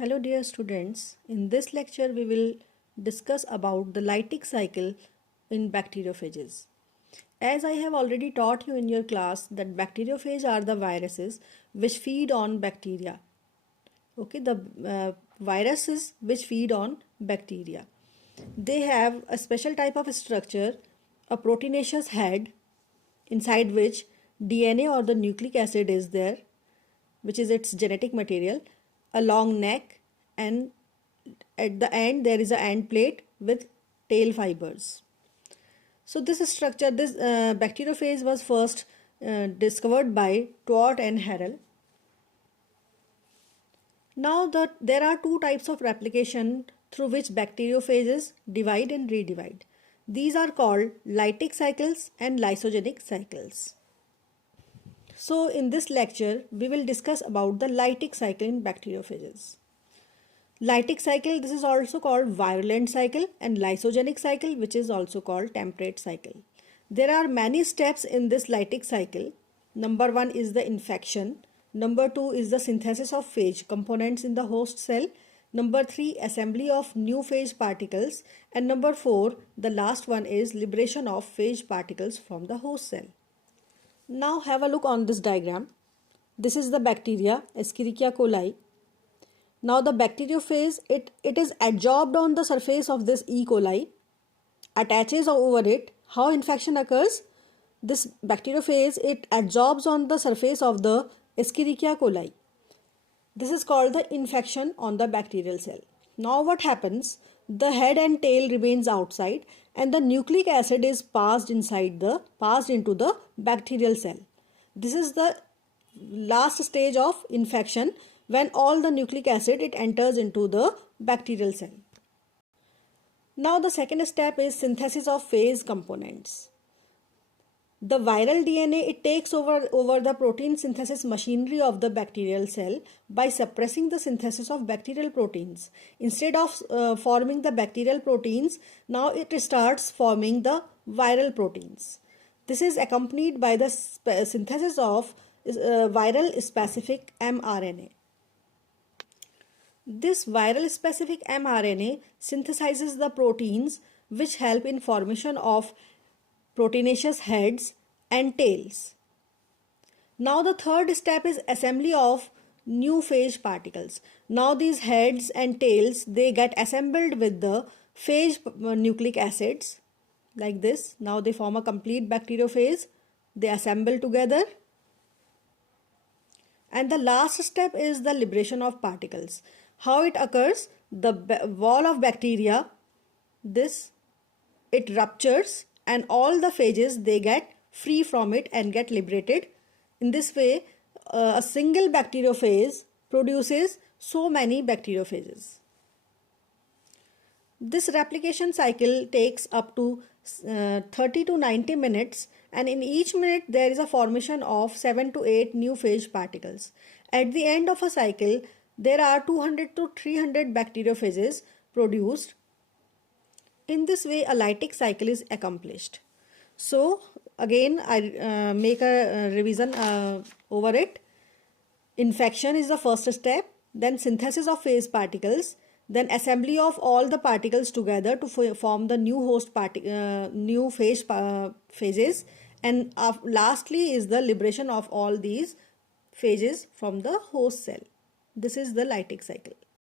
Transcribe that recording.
Hello dear students, in this lecture we will discuss about the Lytic cycle in bacteriophages. As I have already taught you in your class that bacteriophages are the viruses which feed on bacteria. Okay, the viruses which feed on bacteria. They have a special type of structure, a proteinaceous head inside which DNA or the nucleic acid is there, which is its genetic material, a long neck, and at the end there is an end plate with tail fibers. So this structure, this bacteriophage was first discovered by Twart and Harrell. Now there are two types of replication through which bacteriophages divide and redivide. These are called lytic cycles and lysogenic cycles. So in this lecture, we will discuss about the lytic cycle in bacteriophages. Lytic cycle, this is also called virulent cycle, and lysogenic cycle, which is also called temperate cycle. There are many steps in this lytic cycle. Number 1 is the infection. Number 2 is the synthesis of phage components in the host cell. Number 3, assembly of new phage particles. And number 4, the last one is liberation of phage particles from the host cell. Now have a look on this diagram. This is the bacteria, Escherichia coli. Now the bacteriophage, it is adsorbed on the surface of this E. coli, attaches over it. How infection occurs? This bacteriophage, it adsorbs on the surface of the Escherichia coli. This is called the infection on the bacterial cell. Now what happens? The head and tail remains outside and the nucleic acid is passed into the bacterial cell. This is the last stage of infection. When all the nucleic acid it enters into the bacterial cell. Now the second step is synthesis of phage components. The viral DNA, it takes over the protein synthesis machinery of the bacterial cell by suppressing the synthesis of bacterial proteins. Instead of forming the bacterial proteins, now it starts forming the viral proteins. This is accompanied by the synthesis of viral specific mRNA. This viral specific mRNA synthesizes the proteins which help in formation of proteinaceous heads and tails. Now the third step is assembly of new phage particles. Now these heads and tails, they get assembled with the phage nucleic acids like this. Now they form a complete bacteriophage. They assemble together. And the last step is the liberation of particles. How it occurs? The wall of bacteria, it ruptures and all the phages, they get free from it and get liberated. In this way, a single bacteriophage produces so many bacteriophages. This replication cycle takes up to 30 to 90 minutes, and in each minute there is a formation of 7 to 8 new phage particles. At the end of a cycle, there are 200 to 300 bacteriophages produced. In this way, a lytic cycle is accomplished. So again, I make a revision over it. Infection is the first step, then synthesis of phage particles, then assembly of all the particles together to form the new host new phage phages, and lastly is the liberation of all these phages from the host cell. This is the lytic cycle.